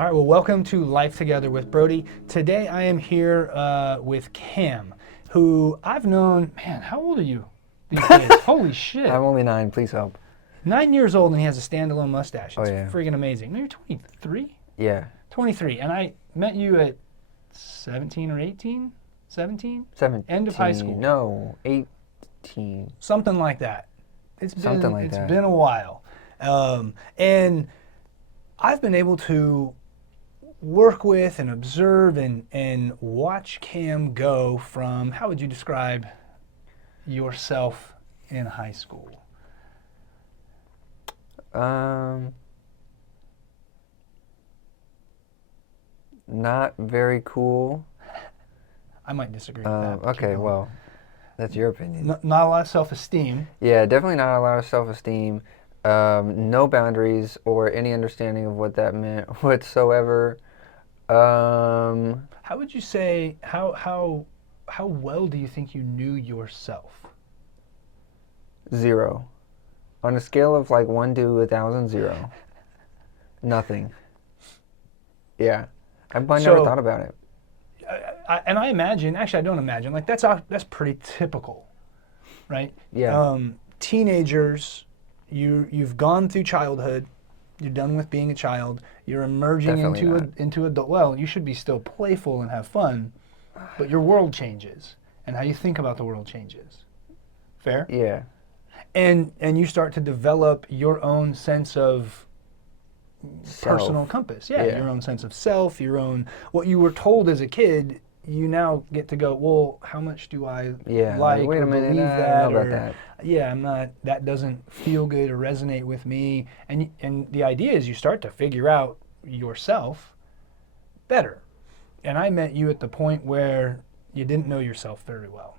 All right, well, welcome to Life Together with Brody. Today I am here with Cam, who I've known, man, how old are you these days? Holy shit. I'm only 9, please help. 9 years old and he has a standalone mustache. Oh, It's yeah. freaking amazing. No, you're 23? Yeah, 23. And I met you at 17 or 18? 17? 17. End of high school. No, 18. Something like that. It's Something been a while. And I've been able to work with and observe and watch Cam go from, how would you describe yourself in high school? Not very cool. I might disagree with that. but keep Okay, going. well, that's your opinion. Not a lot of self-esteem. Yeah, definitely not a lot of self-esteem. No boundaries or any understanding of what that meant whatsoever. How would you say, how well do you think you knew yourself? 0. On a scale of like 1 to 1,000, 0. Nothing. Yeah, I never So- thought about it. And I imagine, actually I don't imagine, like that's pretty typical, right? Yeah. Teenagers, you've gone through childhood, you're done with being a child, you're emerging Definitely into adult. Well, you should be still playful and have fun, but your world changes, and how you think about the world changes. Fair? Yeah. And you start to develop your own sense of personal Self. compass. Yeah, Yeah. your own sense of self, your own, what you were told as a kid, you now get to go, well, how much do I Yeah. like Wait or a minute. believe I that? don't know or, about that. Yeah, I'm not, that doesn't feel good or resonate with me. And the idea is you start to figure out yourself better. And I met you at the point where you didn't know yourself very well.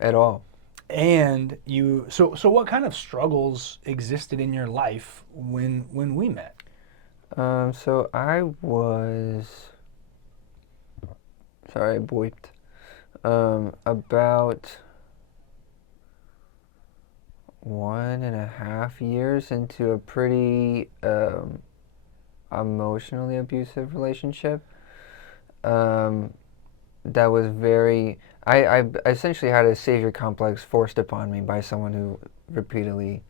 At all. And you, so what kind of struggles existed in your life when we met? So I was, sorry, I boiped. About 1.5 years into a pretty emotionally abusive relationship. That was very, I essentially had a savior complex forced upon me by someone who repeatedly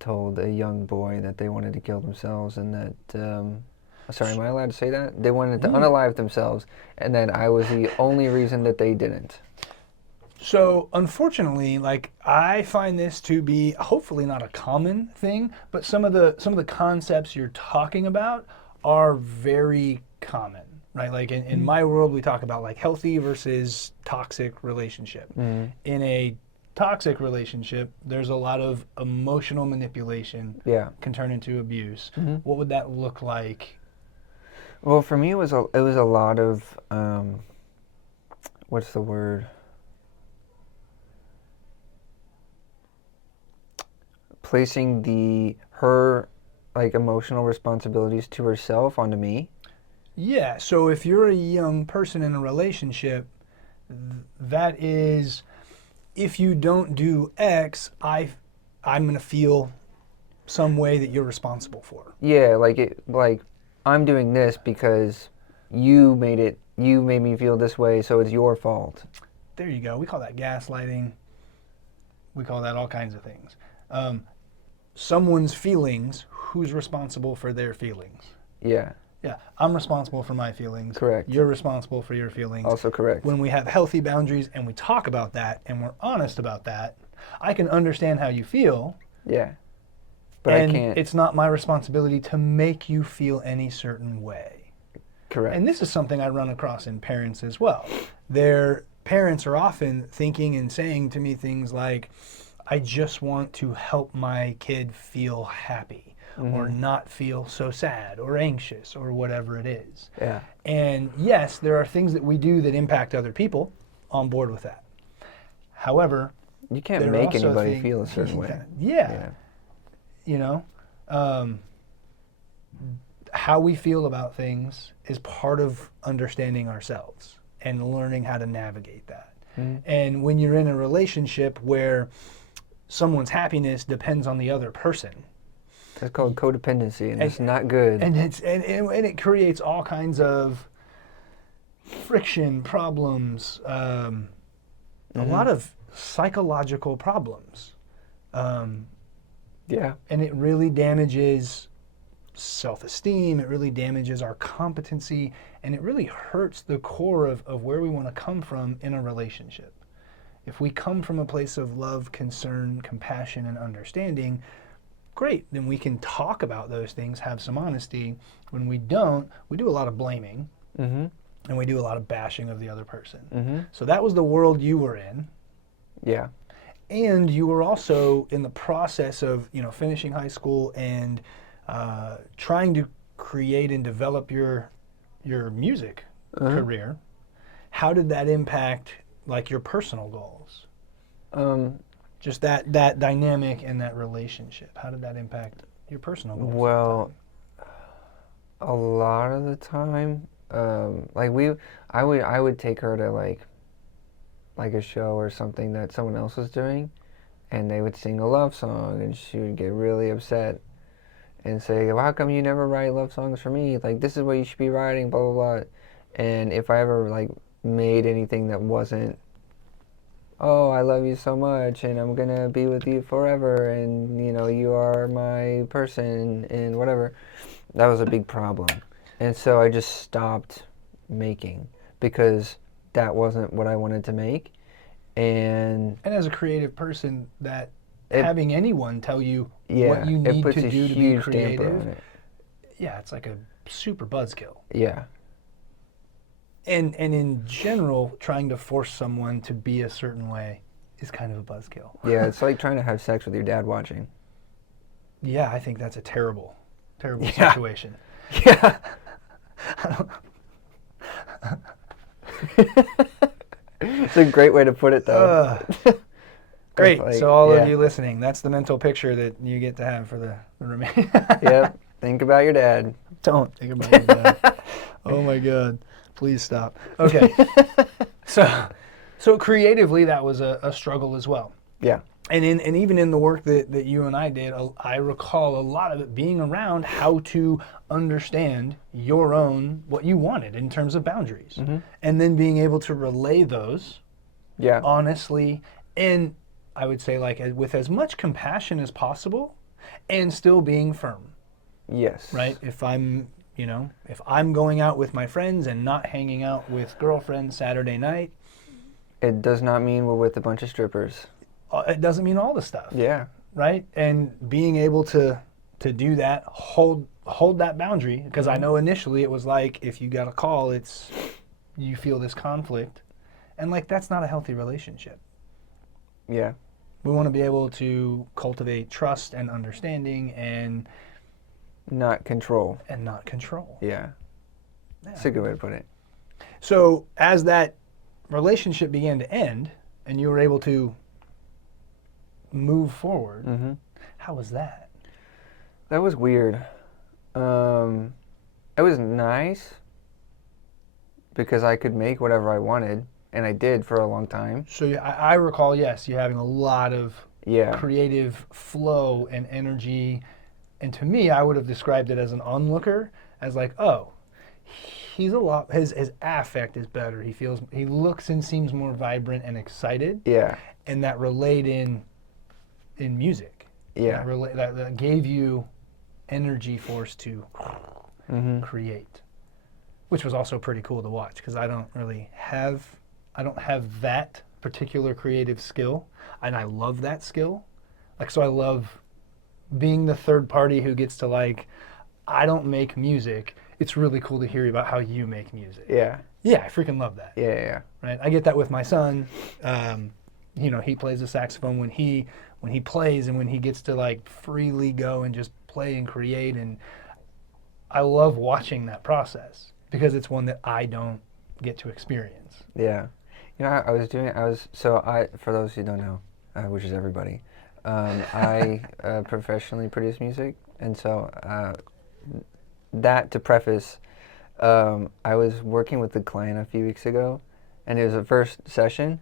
told a young boy that they wanted to kill themselves and that, sorry, am I allowed to say that? They wanted to unalive themselves and that I was the only reason that they didn't. So unfortunately, like I find this to be hopefully not a common thing, but some of the concepts you're talking about are very common, right? Like in my world, we talk about like healthy versus toxic relationship. In a toxic relationship, there's a lot of emotional manipulation. Yeah. Can turn into abuse. What would that look like? Well, for me, it was a lot of, what's the word? Placing her like emotional responsibilities to herself onto me. Yeah, so if you're a young person in a relationship, that is, if you don't do X, I'm gonna feel some way that you're responsible for. Yeah, like I'm doing this because you made me feel this way, so it's your fault. There you go. We call that gaslighting. We call that all kinds of things. Someone's feelings, who's responsible for their feelings? Yeah. Yeah, I'm responsible for my feelings. Correct. You're responsible for your feelings. Also correct. When we have healthy boundaries and we talk about that and we're honest about that, I can understand how you feel. Yeah. But and I can't. It's not my responsibility to make you feel any certain way. Correct. And this is something I run across in parents as well. Their parents are often thinking and saying to me things like, I just want to help my kid feel happy or not feel so sad or anxious or whatever it is. Yeah. And yes, there are things that we do that impact other people. On board with that. However, You can't there are make also anybody things- feel a certain way. Yeah. You know, how we feel about things is part of understanding ourselves and learning how to navigate that. And when you're in a relationship where someone's happiness depends on the other person, It's called codependency, and And- it's not good. and it creates all kinds of friction, problems, a lot of psychological problems, Yeah. and it really damages self-esteem. It really damages our competency, and it really hurts the core of where we want to come from in a relationship. If we come from a place of love, concern, compassion, and understanding, great, then we can talk about those things, have some honesty. When we don't, we do a lot of blaming, Mm-hmm. and we do a lot of bashing of the other person. Mm-hmm. So that was the world you were in. Yeah. And you were also in the process of, finishing high school and trying to create and develop your music career. How did that impact like your personal goals? Just that dynamic and that relationship. How did that impact your personal goals? Well, a lot of the time, I would take her to like a show or something that someone else was doing, and they would sing a love song, and she would get really upset and say, well, how come you never write love songs for me? Like, this is what you should be writing, blah, blah, blah. And if I ever, made anything that wasn't, oh, I love you so much, and I'm gonna be with you forever, and, you are my person, and whatever, that was a big problem. And so I just stopped making, because that wasn't what I wanted to make. And as a creative person, that having anyone tell you what you it need puts to a do to be huge damper on creative, it. yeah, it's like a super buzzkill. Yeah. And in general, trying to force someone to be a certain way is kind of a buzzkill. Yeah, it's like trying to have sex with your dad watching. Yeah, I think that's a terrible Yeah. situation. Yeah. It's a great way to put it, though. Great. Like, so all yeah. of you listening, that's the mental picture that you get to have for the remaining. Yep. Think about your dad. Don't think about your dad. Oh my God. Please stop. Okay. So creatively, that was a struggle as well. Yeah. And even in the work that you and I did, I recall a lot of it being around how to understand your own, what you wanted in terms of boundaries. And then being able to relay those Yeah. honestly, and I would say with as much compassion as possible, and still being firm. Yes. Right? If I'm going out with my friends and not hanging out with girlfriends Saturday night, It does not mean we're with a bunch of strippers. it doesn't mean all the stuff. Yeah. Right? And being able to do that, hold that boundary, because I know initially it was like, if you got a call, you feel this conflict, and that's not a healthy relationship. Yeah. We want to be able to cultivate trust and understanding and Not control. not control. Yeah. That's a good way to put it. So as that relationship began to end and you were able to move forward, how was that? That was weird. It was nice because I could make whatever I wanted, and I did for a long time. So I recall, yes, you having a lot of Yeah. creative flow and energy. And to me, I would have described it as an onlooker, as oh, he's a lot, his affect is better. He looks and seems more vibrant and excited. Yeah. And that relayed in music. Yeah. That gave you energy force to create, which was also pretty cool to watch, because I don't have that particular creative skill, and I love that skill. So I love being the third party who gets to I don't make music. It's really cool to hear about how you make music. Yeah. Yeah, I freaking love that. Yeah. Right? I get that with my son. He plays the saxophone when he plays, and when he gets to freely go and just play and create, and I love watching that process because it's one that I don't get to experience. Yeah. For those who don't know, which is everybody, I professionally produce music, and so that to preface, I was working with a client a few weeks ago, and it was the first session,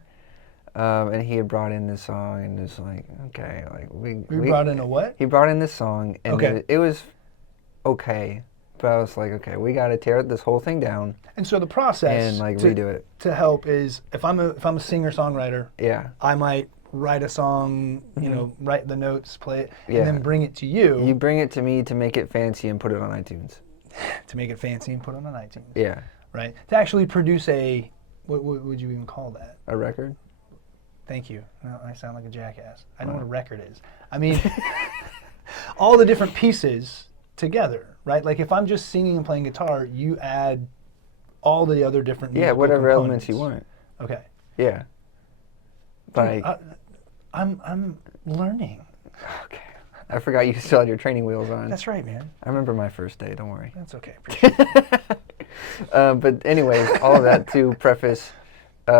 And he had brought in this song, and it's like, okay, like We brought in a what? he brought in this song, and Okay. it was okay, but I was like, okay, we got to tear this whole thing down And so the and process like redo it. to help is if I'm a singer-songwriter, Yeah, I might write a song, Mhm. write the notes, play it, and yeah. then bring it to You you bring it to me to make it fancy and put it on iTunes. to make it fancy and put it on iTunes, Yeah, right? To actually produce what would you even call that? a record. Thank you. No, I sound like a jackass. I know what a record is. I mean, all the different pieces together, right? Like if I'm just singing and playing guitar, you add all the other different Yeah, musical whatever components. elements you want. Okay. Yeah. Dude, Like, I'm learning. okay. I forgot you still had your training wheels on. That's right, man. I remember my first day, don't worry. That's okay. But anyways, all of that to preface, we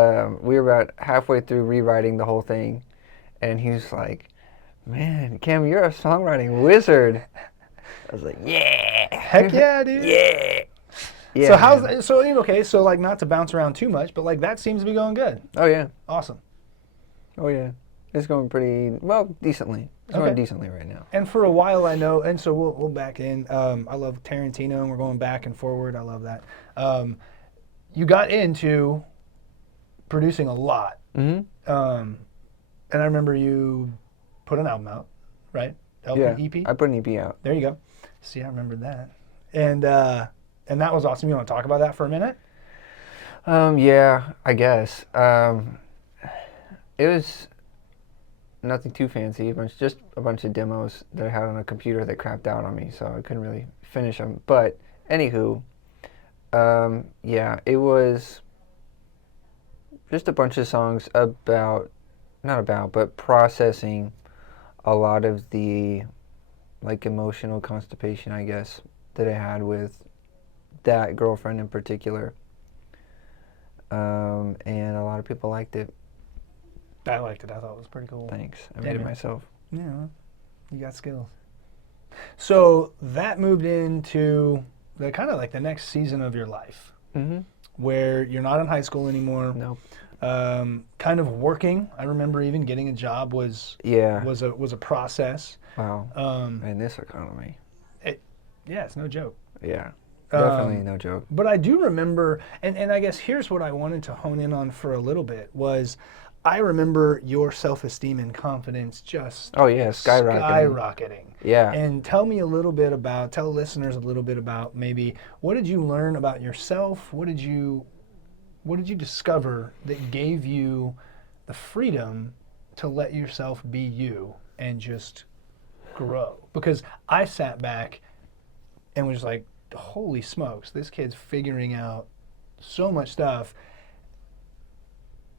were about halfway through rewriting the whole thing, and he was like, man, Cam, you're a songwriting wizard. I was like, yeah. Heck yeah, dude. Yeah. Yeah. So man. so like not to bounce around too much, but like that seems to be going good. Oh, yeah. Awesome. Oh, yeah. It's going pretty, well, decently. It's Okay. going decently right now. And for a while I know, and so we'll back in. I love Tarantino, and we're going back and forward. I love that. You got into producing a lot, Mm-hmm. and I remember you put an album out, right? LP, Yeah. EP. I put an EP out. There you go. See, I remembered that, and that was awesome. You want to talk about that for a minute? Yeah, I guess. It was nothing too fancy, just a bunch of demos that I had on a computer that crapped out on me, so I couldn't really finish them. But anywho, yeah, it was just a bunch of songs but processing a lot of the like emotional constipation, I guess, that I had with that girlfriend in particular. And a lot of people liked it. I liked it. I thought it was pretty cool. Thanks. I Yeah, made it man. myself. Yeah, you got skills. So that moved into the kind of like the next season of your life, Mm-hmm. where you're not in high school anymore. Nope. Kind of working. I remember even getting a job was Yeah. a process. Wow. Um, In this economy. yeah, it's no joke. Yeah. Definitely Um, no joke. But I do remember, and I guess here's what I wanted to hone in on for a little bit was, I remember your self-esteem and confidence just Oh yeah, skyrocketing. skyrocketing. Yeah. And tell listeners a little bit about maybe what did you learn about yourself? What did you discover that gave you the freedom to let yourself be you and just grow? Because I sat back and was like, holy smokes, this kid's figuring out so much stuff.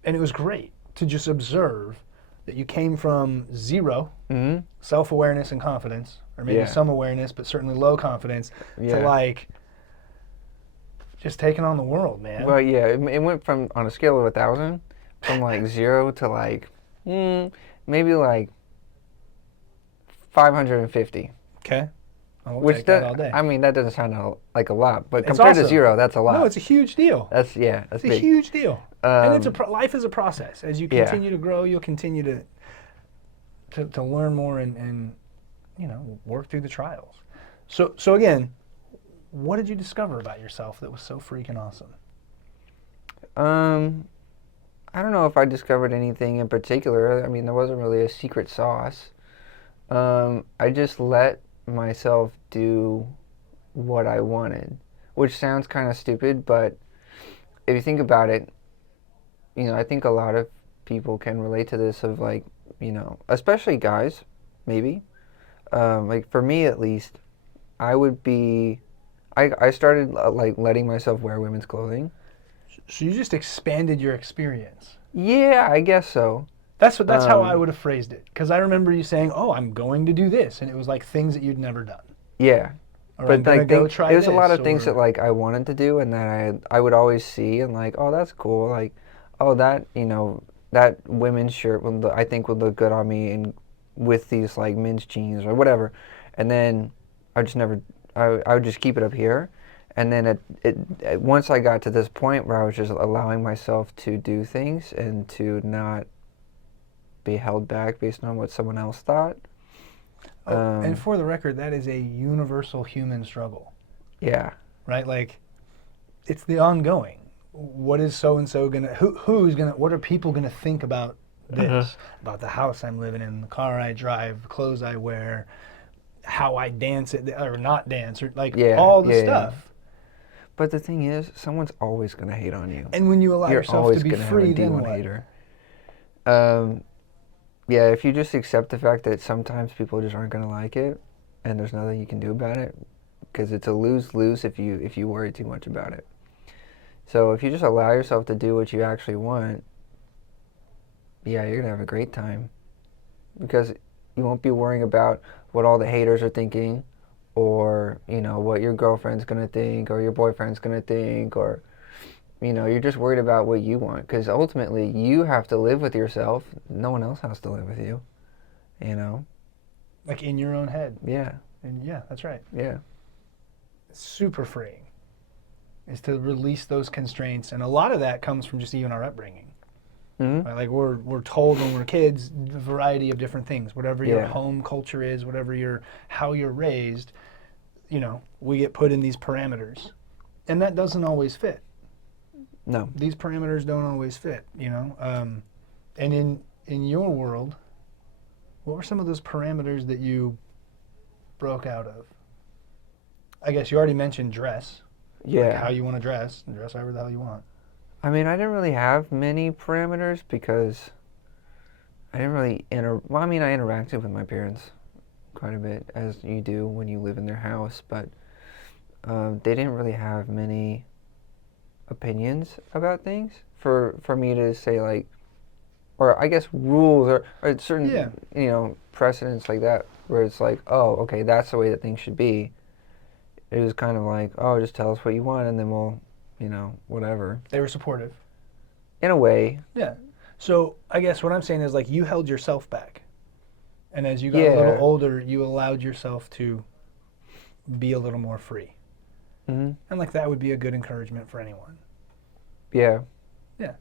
And it was great to just observe that you came from zero Mm-hmm. self-awareness and confidence, or maybe Yeah. some awareness, but certainly low confidence, Yeah. to like just taking on the world, man. Well, yeah, it went from, on a scale of 1,000, from like 0 to like, maybe like 550. Okay. I'll Which take that all day. I mean, that doesn't sound like a lot, but It's compared to awesome. 0, that's a lot. No, it's a huge deal. That's It's a big. huge deal. And it's Um, life is a process. As you Yeah. continue to grow, you'll continue to learn more and work through the trials. So again, what did you discover about yourself that was so freaking awesome? I don't know if I discovered anything in particular. I mean, there wasn't really a secret sauce. I just let myself do what I wanted, which sounds kind of stupid, but if you think about it, I think a lot of people can relate to this of like, especially guys, maybe. Like for me at least, I started like letting myself wear women's clothing. So you just expanded your experience. Yeah, I guess so. That's how I would have phrased it. Because I remember you saying, "Oh, I'm going to do this," and it was like things that you'd never done. Yeah. Or But I'm gonna like, go try there's a lot this, of things or- that like I wanted to do, and that I would always see, and like, oh, that's cool. Like, oh, that that women's shirt I think would look good on me, and with these like men's jeans or whatever. And then I just never. I would just keep it up here, and then once I got to this point where I was just allowing myself to do things and to not be held back based on what someone else thought. Oh, and for the record, that is a universal human struggle, Yeah. right? Like, it's the ongoing. What is so and so gonna? Who's gonna? What are people gonna think about this? About the house I'm living in, the car I drive, the clothes I wear, how I dance it or not dance, or like Yeah, all the yeah, yeah. stuff. But the thing is, someone's always going to hate on you. And when you allow You're yourself to always be going to have a free, then D1 what? hater. Yeah, if you just accept the fact that sometimes people just aren't going to like it, and there's nothing you can do about it, because it's a lose-lose if you worry too much about it. So if you just allow yourself to do what you actually want, yeah, you're going to have a great time. Because you won't be worrying about what all the haters are thinking, or, you know, what your girlfriend's going to think, or your boyfriend's going to think, or, you know, you're just worried about what you want. Because ultimately, you have to live with yourself. No one else has to live with you, you know? Like in your own head. Yeah, And yeah, that's right. yeah. It's super freeing is to release those constraints. And a lot of that comes from just even our upbringing. Mm-hmm. Right? Like we're told when we're kids a variety of different things. Whatever your Yeah. home culture is, how you're raised, you know, we get put in these parameters. And that doesn't always fit. No. These parameters don't always fit, you know. And in your world, what were some of those parameters that you broke out of? I guess you already mentioned dress. Yeah. Like how you want to dress however the hell you want. I mean, I didn't really have many parameters because I didn't really well, I mean, I interacted with my parents quite a bit, as you do when you live in their house, but they didn't really have many opinions about things for me to say, like, or I guess rules or certain, Yeah. you know, precedents like that, where it's like, oh, okay, that's the way that things should be. It was kind of like, oh, just tell us what you want and then we'll, you know, whatever. They were supportive. In a way. Yeah. So I guess what I'm saying is like you held yourself back. And as you got a Yeah. little older, you allowed yourself to be a little more free. Mm-hmm. And like that would be a good encouragement for anyone. Yeah. Yeah.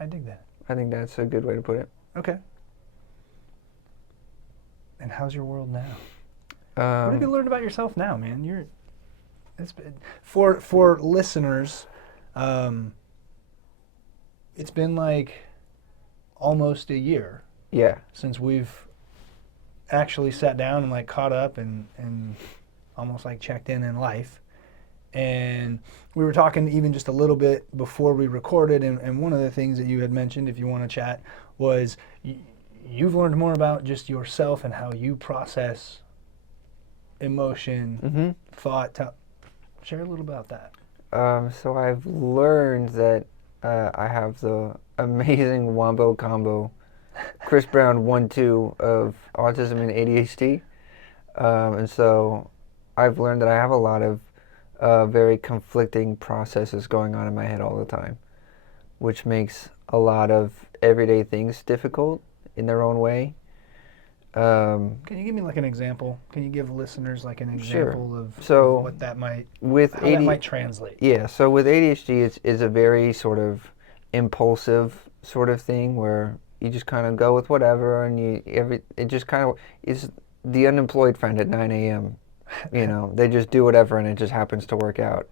I dig that. I think that's a good way to put it. Okay. And how's your world now? What have you learned about yourself now, man? For listeners, it's been like almost a year Yeah. since we've actually sat down and like caught up and almost like checked in life. And we were talking even just a little bit before we recorded, and one of the things that you had mentioned, if you want to chat, was you've learned more about just yourself and how you process emotion, Mm-hmm. thought. Share a little about that. So I've learned that I have the amazing wombo combo, Chris Brown 1-2 of autism and ADHD. And so I've learned that I have a lot of very conflicting processes going on in my head all the time, which makes a lot of everyday things difficult in their own way. Can you give me like an example? Can you give listeners like an example So, of what that might, with how that might translate? Yeah, so with ADHD, it's a very sort of impulsive sort of thing where you just kind of go with whatever, and it just kind of is the unemployed friend at 9 a.m. You know, they just do whatever, and it just happens to work out.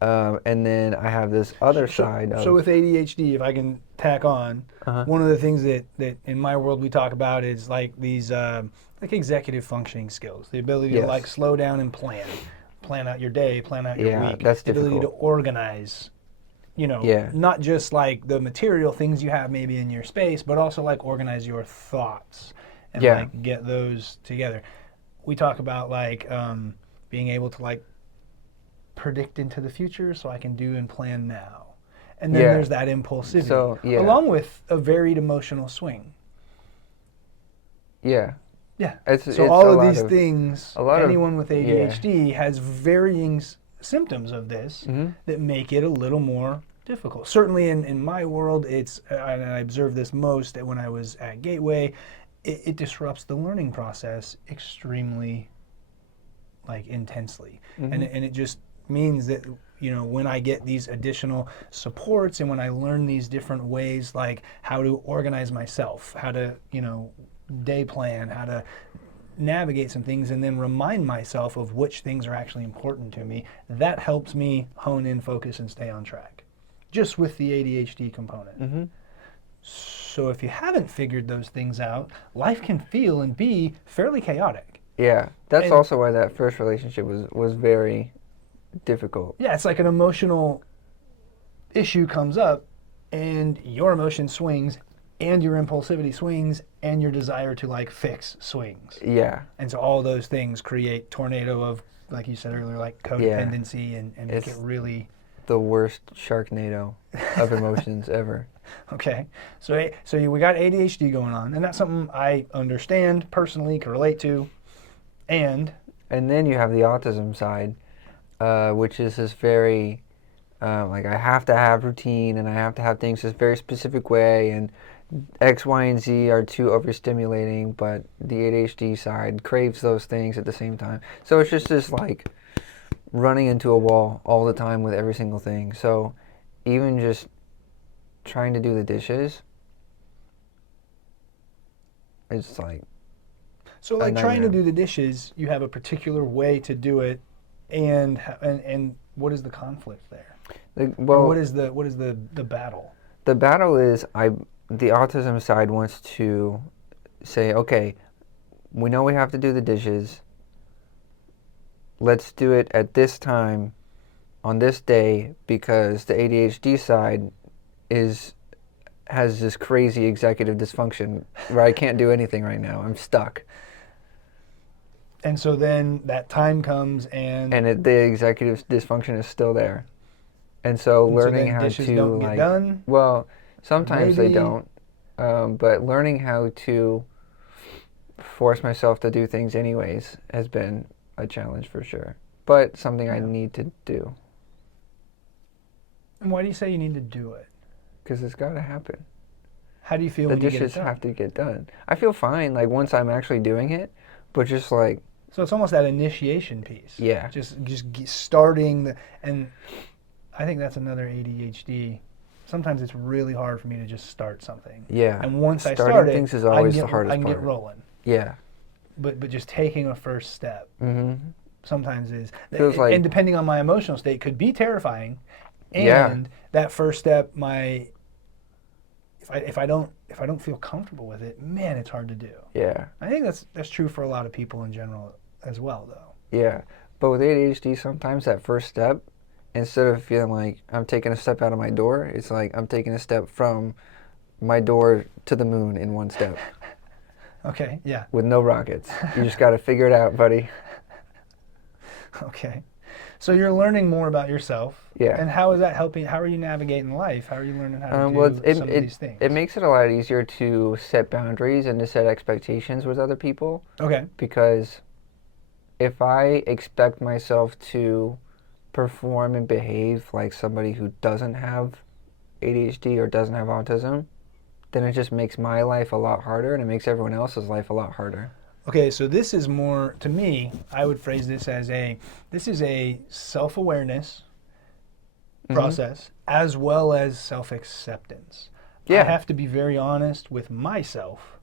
And then I have this other side of... So with ADHD, if I can tack on, Uh-huh. one of the things that in my world we talk about is like these like executive functioning skills, the ability to Yes. like slow down and plan out your day, plan out your Yeah, week, that's the ability to difficult. organize, you know, Yeah. not just like the material things you have maybe in your space, but also like organize your thoughts and Yeah. like get those together. We talk about like being able to like predict into the future so I can do and plan now. And then Yeah. there's that impulsivity, So, yeah. along with a varied emotional swing. Yeah. Yeah. It's So a all of lot these things, a lot of- anyone with ADHD has varying symptoms of this Mhm. that make it a little more difficult. Certainly in my world, it's, and I observed this most when I was at Gateway, it disrupts the learning process extremely like intensely. Mhm. And it just means that when I get these additional supports and when I learn these different ways, like how to organize myself, how to, day plan, how to navigate some things, and then remind myself of which things are actually important to me, that helps me hone in, focus, and stay on track. Just with the ADHD component. Mm-hmm. So if you haven't figured those things out, life can feel and be fairly chaotic. Yeah, that's And also why that first relationship was very difficult. yeah, it's like an emotional issue comes up and your emotion swings and your impulsivity swings and your desire to like fix swings. Yeah, And so all those things create tornado of, like you said earlier, like codependency and make It's it really the worst Sharknado of emotions ever. okay. So we got ADHD going on, and that's something I understand personally, can relate to, and And then you have the autism side, which is this very, like I have to have routine and I have to have things this very specific way, and X, Y, and Z are too overstimulating, but the ADHD side craves those things at the same time. So it's just this like running into a wall all the time with every single thing. So even just trying to do the dishes, it's like so a like trying to nightmare. do the dishes, you have a particular way to do it, and what is the conflict there? Like, Or well, what is the battle? the battle is the autism side wants to say, okay, we know we have to do the dishes. Let's do it at this time on this day because the ADHD side has this crazy executive dysfunction where I can't do anything right now. I'm stuck. And so then that time comes and The executive dysfunction is still there. And so learning then how dishes to don't get like, done, well, or sometimes they maybe don't, but learning how to force myself to do things anyways has been a challenge for sure. But something I yeah. need to do And why do you say you need to do it? because it's got to happen. How do you feel The when you get it dishes done? have to get done. I feel fine like once I'm actually doing it, but just like So it's almost that initiation piece. yeah, Just starting and I think that's another ADHD. Sometimes it's really hard for me to just start something. yeah. And once I Starting start it, things is I can always get the hardest I can get part. rolling. Yeah. But just taking a first step Mhm. sometimes is Feels like and depending on my emotional state could be terrifying. yeah, And that first step if I don't feel comfortable with it, man, it's hard to do. yeah, I think that's true for a lot of people in general as well, though. yeah. But with ADHD, sometimes that first step, instead of feeling like I'm taking a step out of my door, it's like I'm taking a step from my door to the moon in one step Okay, yeah. with no rockets. You just got to figure it out, buddy. Okay. So you're learning more about yourself. Yeah. And how is that helping? How are you navigating life? How are you learning how to Well, do it, some of it these things? it makes it a lot easier to set boundaries and to set expectations with other people Okay. because if I expect myself to perform and behave like somebody who doesn't have ADHD or doesn't have autism, then it just makes my life a lot harder and it makes everyone else's life a lot harder. Okay, so this is more, to me, I would phrase this as this is a self-awareness Hmm. process as well as self-acceptance. I Yeah, have to be very honest with myself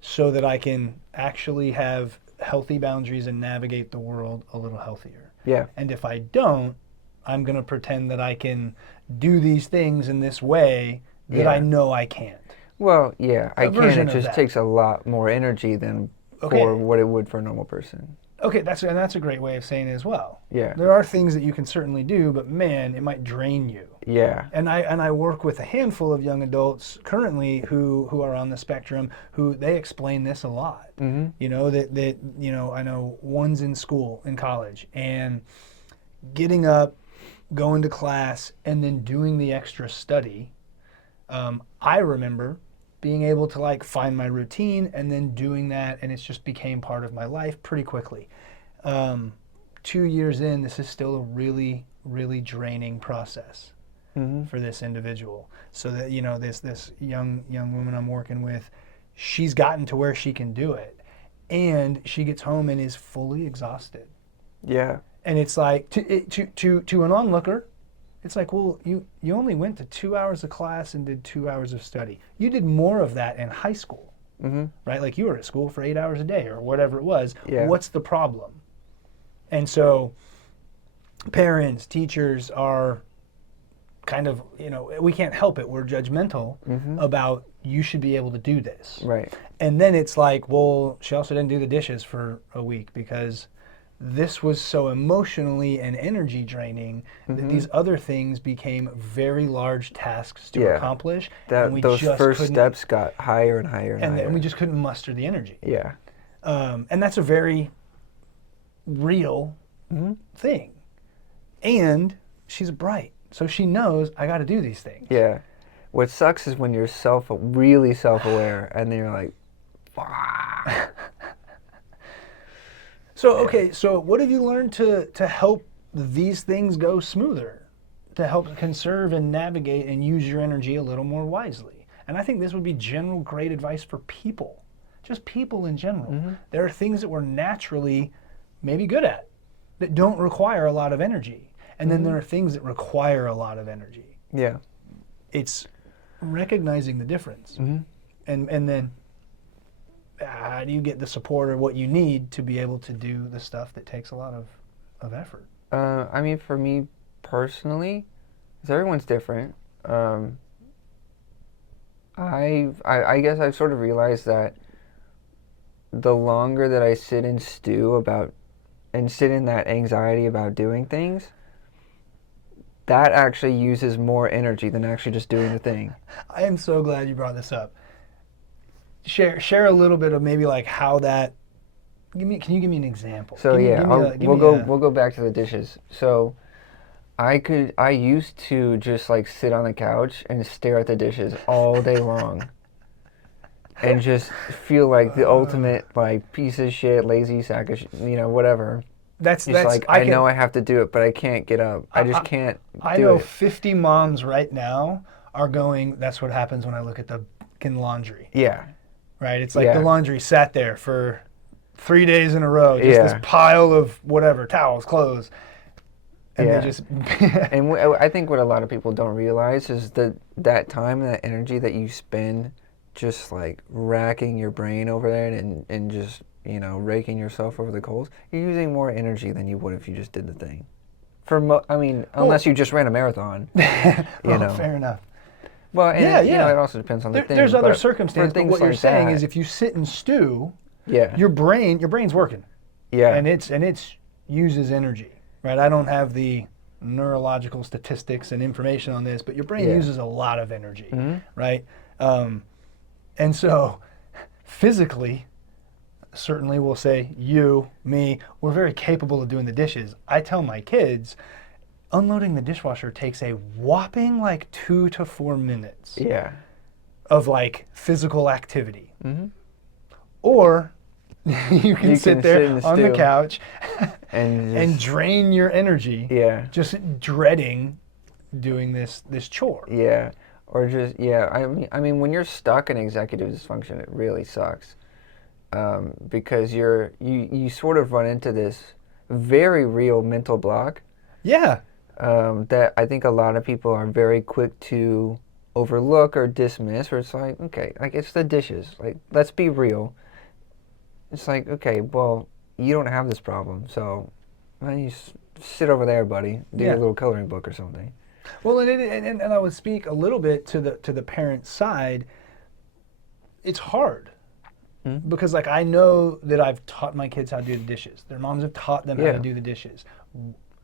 so that I can actually have healthy boundaries and navigate the world a little healthier. yeah, And if I don't, I'm going to pretend that I can do these things in this way that I yeah. know I can't. Well, yeah, I A can. It version of just that. takes a lot more energy than for Okay. what it would for a normal person. Okay, that's a great way of saying it as well. Yeah, There are things that you can certainly do, but man, it might drain you. yeah, And I work with a handful of young adults currently who are on the spectrum who they explain this a lot. hmm, That I know one's in school in college and getting up, going to class, and then doing the extra study. I remember being able to like find my routine and then doing that, and it's just became part of my life pretty quickly. 2 years in, this is still a really, really draining process hmm, for this individual. So that this young woman I'm working with, she's gotten to where she can do it, and she gets home and is fully exhausted. yeah. And it's like to an onlooker, it's like, well, you only went to 2 hours of class and did 2 hours of study. You did more of that in high school, right? Like you were at school for 8 hours a day or whatever it was. Yeah. What's the problem? And so parents, teachers are kind of, we can't help it. We're judgmental about you should be able to do this. Right. And then it's like, well, she also didn't do the dishes for a week because this was so emotionally and energy draining that these other things became very large tasks to accomplish. And Those first steps got higher and higher and higher. And we just couldn't muster the energy. Yeah. And that's a very real thing. And she's bright. So she knows I got to do these things. Yeah. What sucks is when you're really self-aware and then you're like, fuck. So, okay, so what have you learned to help these things go smoother, to help conserve and navigate and use your energy a little more wisely? And I think this would be general great advice for people, just people in general. There are things that we're naturally maybe good at that don't require a lot of energy. And then there are things that require a lot of energy. Yeah. It's recognizing the difference. And then how do you get the support or what you need to be able to do the stuff that takes a lot of effort? I mean, for me personally, because everyone's different, I guess I've sort of realized that the longer that I sit and stew about and sit in that anxiety about doing things, that actually uses more energy than actually just doing the thing. I am so glad you brought this up. Share a little bit of maybe like how that. Can you give me an example? So we'll go back to the dishes. So I used to just like sit on the couch and stare at the dishes all day long, and just feel like the ultimate like piece of shit, lazy sack of whatever. That's like I know I have to do it, but I can't get up. I just can't. I know 50 moms right now are going. That's what happens when I look at the laundry. Yeah. Right? It's like the laundry sat there for 3 days in a row, just this pile of whatever, towels, clothes. And they just... And I think what a lot of people don't realize is that time and that energy that you spend just like racking your brain over there and just, raking yourself over the coals, you're using more energy than you would if you just did the thing. Unless you just ran a marathon. Fair enough. Well, and it also depends on the thing. There's other circumstances, but what you're saying that, is if you sit and stew, your brain's working. Yeah. And it's uses energy, right? I don't have the neurological statistics and information on this, but your brain uses a lot of energy, right? And so physically, certainly we'll say you, me, we're very capable of doing the dishes. I tell my kids, unloading the dishwasher takes a whopping like 2 to 4 minutes of like physical activity. Or you can sit there on the couch and drain your energy just dreading doing this chore. Yeah. Or just, I mean, when you're stuck in executive dysfunction, it really sucks. Because you sort of run into this very real mental block. Yeah. That I think a lot of people are very quick to overlook or dismiss, or it's like, okay, like it's the dishes. Like, let's be real. It's like, okay, well, you don't have this problem, so you sit over there, buddy. Do your little coloring book or something. Well, and I would speak a little bit to the parent side. It's hard. Because like I know that I've taught my kids how to do the dishes. Their moms have taught them how to do the dishes.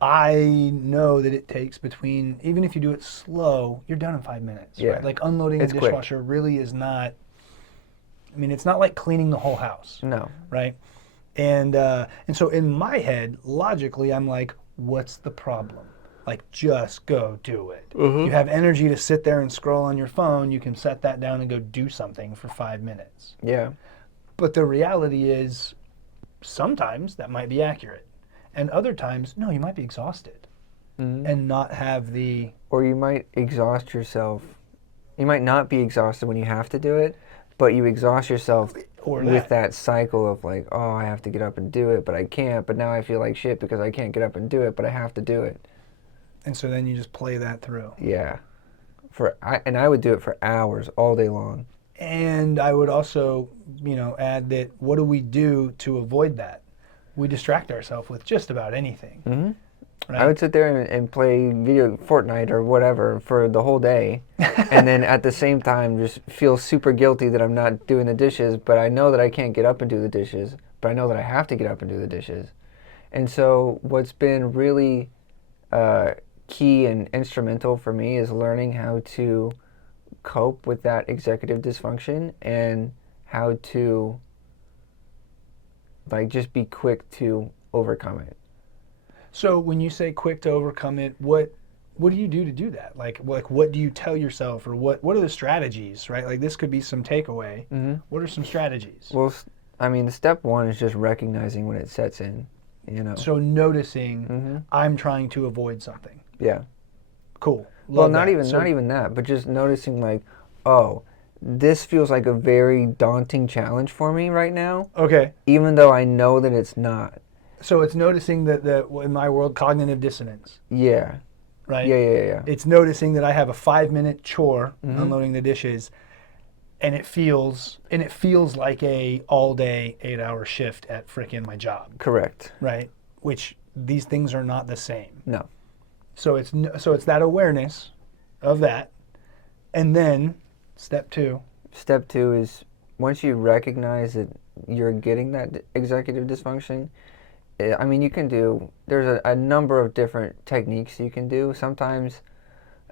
I know that it takes between, even if you do it slow, you're done in 5 minutes. Right? Like unloading a dishwasher really is not, I mean, it's not like cleaning the whole house. No. Right? And so in my head, logically, I'm like, what's the problem? Like, just go do it. You have energy to sit there and scroll on your phone, you can set that down and go do something for 5 minutes. Yeah. But the reality is, sometimes that might be accurate. And other times, no, you might be exhausted and not have the... Or you might exhaust yourself. You might not be exhausted when you have to do it, but you exhaust yourself Or with that cycle of like, oh, I have to get up and do it, but I can't. But now I feel like shit because I can't get up and do it, but I have to do it. And so then you just play that through. Yeah. And I would do it for hours all day long. And I would also, add that what do we do to avoid that? We distract ourselves with just about anything. Mm-hmm. Right? I would sit there and play Fortnite or whatever for the whole day, and then at the same time just feel super guilty that I'm not doing the dishes, but I know that I can't get up and do the dishes, but I know that I have to get up and do the dishes. And so what's been really key and instrumental for me is learning how to cope with that executive dysfunction and how to like just be quick to overcome it. So when you say quick to overcome it, what do you do to do that? Like what do you tell yourself, or what are the strategies, right? Like this could be some takeaway. Mm-hmm. What are some strategies? Well, I mean, step one is just recognizing when it sets in, So noticing Mm-hmm. I'm trying to avoid something. Yeah. Cool. Well, Love not that. even that, but just noticing like, oh, this feels like a very daunting challenge for me right now, Okay. even though I know that it's not. So it's noticing that in my world, cognitive dissonance, Yeah. right? Yeah. It's noticing that I have a 5-minute chore, Mm-hmm. unloading the dishes, and it feels like a all day 8-hour shift at frickin' my job, Correct. right? Which these things are not the same. No. So it's that awareness of that, and then step two. Step two is once you recognize that you're getting that executive dysfunction, I mean, there's a number of different techniques you can do. Sometimes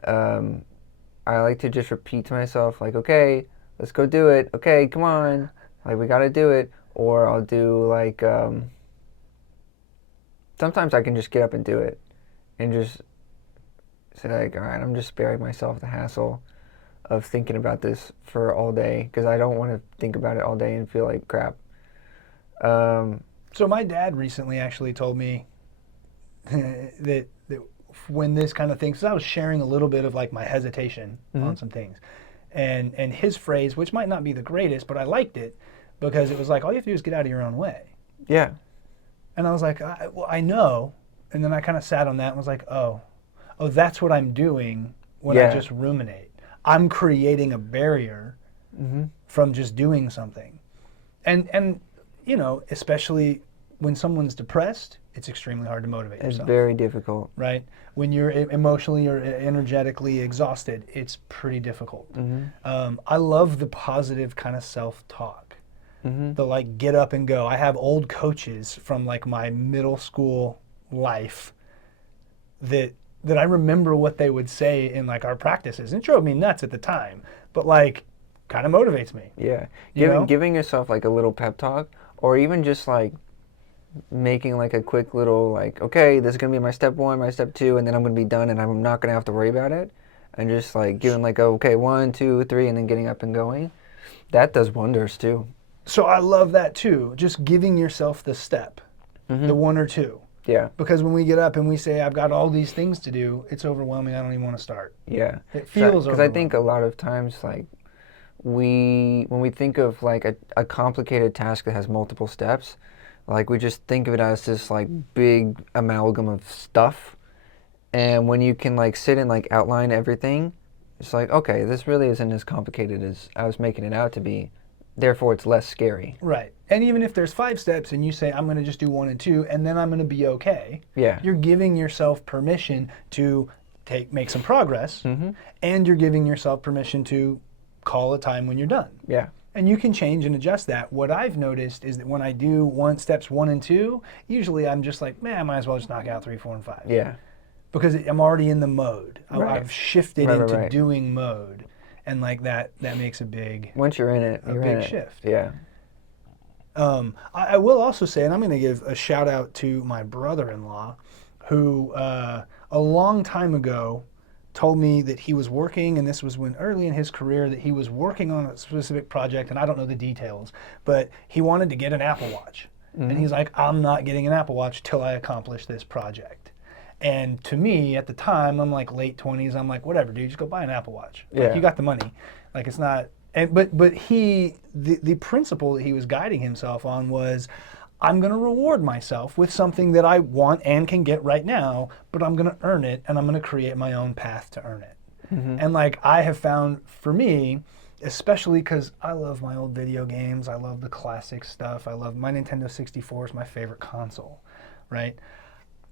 I like to just repeat to myself, like, okay, let's go do it. Okay, come on. Like, we got to do it. Or I'll do, like, sometimes I can just get up and do it and just say, like, all right, I'm just sparing myself the hassle of thinking about this for all day because I don't want to think about it all day and feel like crap. So my dad recently actually told me that when this kind of thing, so I was sharing a little bit of like my hesitation Mm-hmm. on some things, and his phrase, which might not be the greatest, but I liked it because it was like, all you have to do is get out of your own way. Yeah. And I was like, well, I know. And then I kind of sat on that and was like, oh, that's what I'm doing when I just ruminate. I'm creating a barrier Mm-hmm. from just doing something. And especially when someone's depressed, it's extremely hard to motivate It's yourself. very difficult. Right? When you're emotionally or energetically exhausted, it's pretty difficult. Mm-hmm. I love the positive kind of self-talk. Mm-hmm. The like get up and go. I have old coaches from like my middle school life that I remember what they would say in like our practices. And it drove me nuts at the time, but like kind of motivates me. Yeah. You Giving yourself like a little pep talk, or even just like making like a quick little like, okay, this is gonna be my step one, my step two, and then I'm gonna be done and I'm not gonna have to worry about it. And just like giving like, okay, 1, 2, 3, and then getting up and going. That does wonders too. So I love that too. Just giving yourself the step, Mm-hmm. the 1 or 2. Yeah. Because when we get up and we say, I've got all these things to do, it's overwhelming. I don't even want to start. Yeah. It feels Because I think a lot of times like when we think of like a complicated task that has multiple steps, like we just think of it as this like big amalgam of stuff. And when you can like sit and like outline everything, it's like, okay, this really isn't as complicated as I was making it out to be. Therefore, it's less scary. Right. And even if there's 5 steps and you say, I'm going to just do 1 and 2, and then I'm going to be okay, Yeah. you're giving yourself permission to make some progress, Mm-hmm. and you're giving yourself permission to call a time when you're done. Yeah. And you can change and adjust that. What I've noticed is that when I do steps 1 and 2, usually I'm just like, man, I might as well just knock out 3, 4, and 5. Yeah. Because I'm already in the mode. Right. I've shifted Right, into right. doing mode. And like that makes a big Once you're in it, you're in big it. shift. Yeah. I will also say, and I'm going to give a shout out to my brother-in-law, who a long time ago told me that he was working, and this was when early in his career, that he was working on a specific project, and I don't know the details, but he wanted to get an Apple Watch. Mm-hmm. And he's like, I'm not getting an Apple Watch till I accomplish this project. And to me, at the time, I'm like late 20s, I'm like, whatever, dude, just go buy an Apple Watch. Like, Yeah. you got the money. Like, it's not, And but the principle that he was guiding himself on was, I'm going to reward myself with something that I want and can get right now, but I'm going to earn it, and I'm going to create my own path to earn it. And like I have found for me, especially because I love my old video games, I love the classic stuff, I love my Nintendo 64 is my favorite console, right?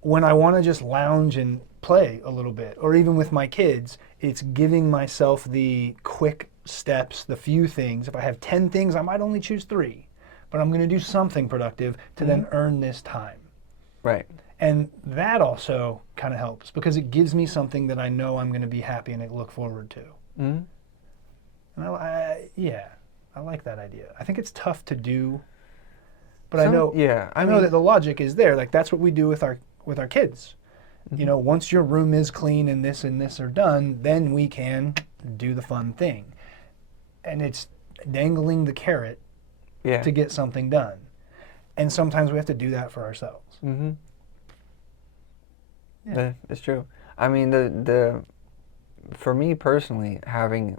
When I want to just lounge and play a little bit, or even with my kids, it's giving myself the quick steps, the few things. If I have 10 things, I might only choose 3, but I'm going to do something productive to then earn this time. Right. And that also kind of helps because it gives me something that I know I'm going to be happy and I look forward to. Mm-hmm. And I like that idea. I think it's tough to do, but I know that the logic is there. Like that's what we do with our kids. You know, once your room is clean and this are done, then we can do the fun thing. And it's dangling the carrot to get something done. And sometimes we have to do that for ourselves. Mm-hmm. Yeah. It's true. I mean, the for me personally, having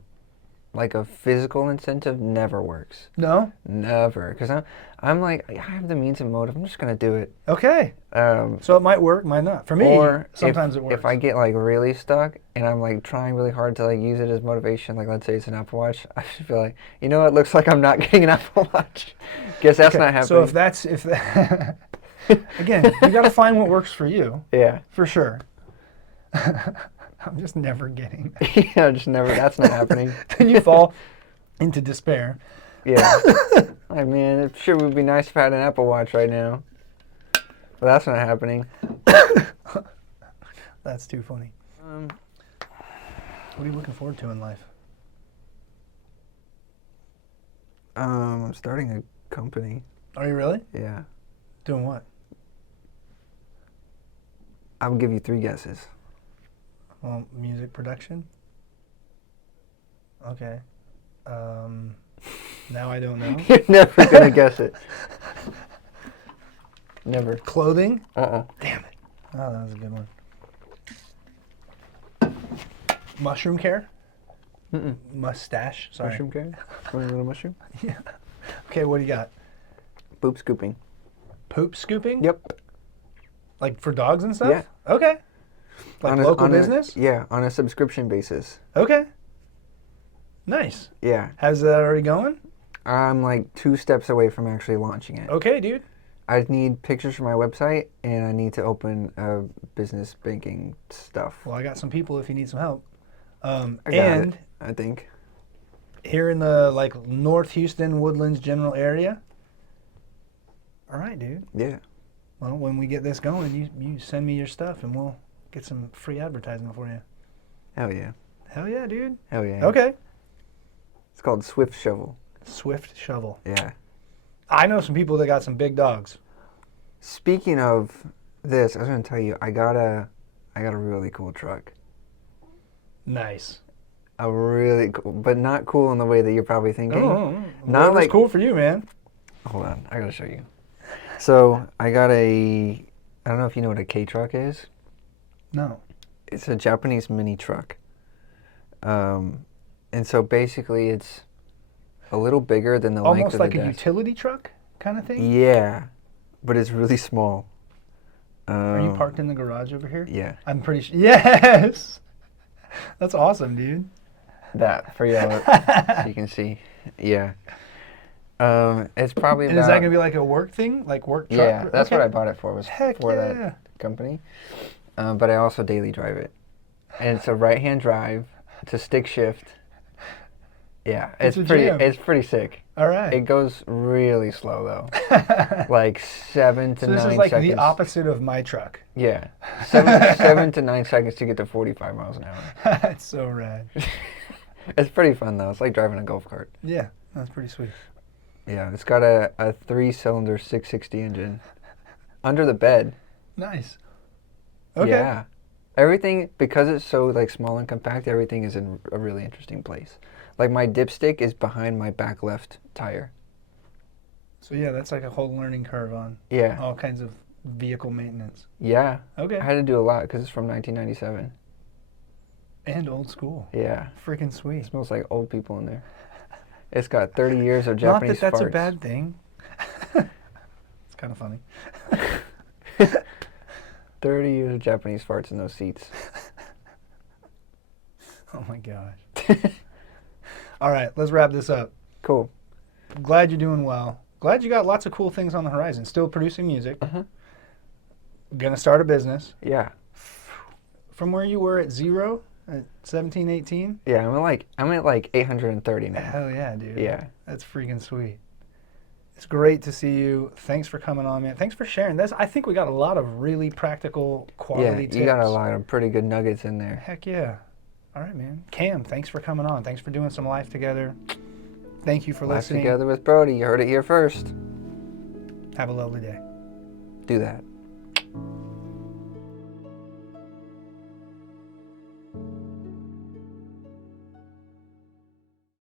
like a physical incentive never works. No? Never, because I'm like, I have the means and motive. I'm just gonna do it. Okay. So it might work, might not. For me, Or sometimes it works. If I get like really stuck and I'm like trying really hard to like use it as motivation, like let's say it's an Apple Watch, I should feel like, you know what, looks like I'm not getting an Apple Watch. Guess that's not happening. So if that again, you got to find what works for you. Yeah. For sure. I'm just never getting that. Yeah, just never. That's not happening. Then you fall into despair. Yeah. I mean, it sure would be nice if I had an Apple Watch right now. But that's not happening. That's too funny. What are you looking forward to in life? I'm starting a company. Are you really? Yeah. Doing what? I'll give you 3 guesses. Well, music production? Okay. Now I don't know. You're never gonna guess it. Never. Clothing? Uh-uh. Damn it. Oh, that was a good one. Mushroom care? Mm-mm. Mustache? Sorry. Mushroom care? Want a little mushroom? Yeah. Okay, what do you got? Poop scooping. Poop scooping? Yep. Like for dogs and stuff? Yeah. Okay. Like local business? Yeah, on a subscription basis. Okay. Nice. Yeah. How's that already going? I'm like 2 steps away from actually launching it. Okay, dude. I need pictures for my website, and I need to open business banking stuff. Well, I got some people if you need some help. I think. Here in the like North Houston, Woodlands general area. All right, dude. Yeah. Well, when we get this going, you send me your stuff, and we'll get some free advertisement for you. Hell yeah. Hell yeah, dude. Hell yeah. Okay. It's called Swift Shovel. Swift Shovel. Yeah. I know some people that got some big dogs. Speaking of this, I was going to tell you, I got a really cool truck. Nice. A really cool, but not cool in the way that you're probably thinking. Not like cool for you, man. Hold on, I got to show you. So I got I don't know if you know what a K truck is. No. It's a Japanese mini truck. And so basically it's a little bigger than the length Almost of the like a dash. utility truck kind of thing? Yeah, but it's really small. Are you parked in the garage over here? Yeah. I'm pretty sure. Yes! That's awesome, dude. That, for y'all, so you can see. Yeah. It's probably And is that going to be like a work thing? Like work truck? Yeah, that's what I bought it for, was Heck for yeah. that company. But I also daily drive it. And it's a right-hand drive. It's a stick shift. Yeah, it's pretty sick. All right. It goes really slow though. Like 7 to 9 seconds. So this is like the opposite of my truck. Yeah. 7 to 9 seconds to get to 45 miles an hour. That's so rad. It's pretty fun though. It's like driving a golf cart. Yeah, that's pretty sweet. Yeah, it's got a 3-cylinder 660 engine. Under the bed. Nice. Okay. Yeah. Everything, because it's so like small and compact, everything is in a really interesting place. Like my dipstick is behind my back left tire. So yeah, that's like a whole learning curve on all kinds of vehicle maintenance. Yeah. Okay. I had to do a lot because it's from 1997. And old school. Yeah. Freaking sweet. It smells like old people in there. It's got 30 years of Not Japanese that that's farts. a bad thing. It's kind of funny. 30 years of Japanese farts in those seats. Oh my gosh. All right, let's wrap this up. Cool. Glad you're doing well. Glad you got lots of cool things on the horizon. Still producing music. Gonna start a business. Yeah. From where you were at 0, at 17, 18? Yeah, I'm at like 830 now. Hell yeah, dude. Yeah. That's freaking sweet. It's great to see you. Thanks for coming on, man. Thanks for sharing this. I think we got a lot of really practical quality Yeah, tips. you got a lot of pretty good nuggets in there. Heck yeah. All right, man. Cam, thanks for coming on. Thanks for doing some life together. Thank you for Life listening. Together with Brody. You heard it here first. Have a lovely day. Do that.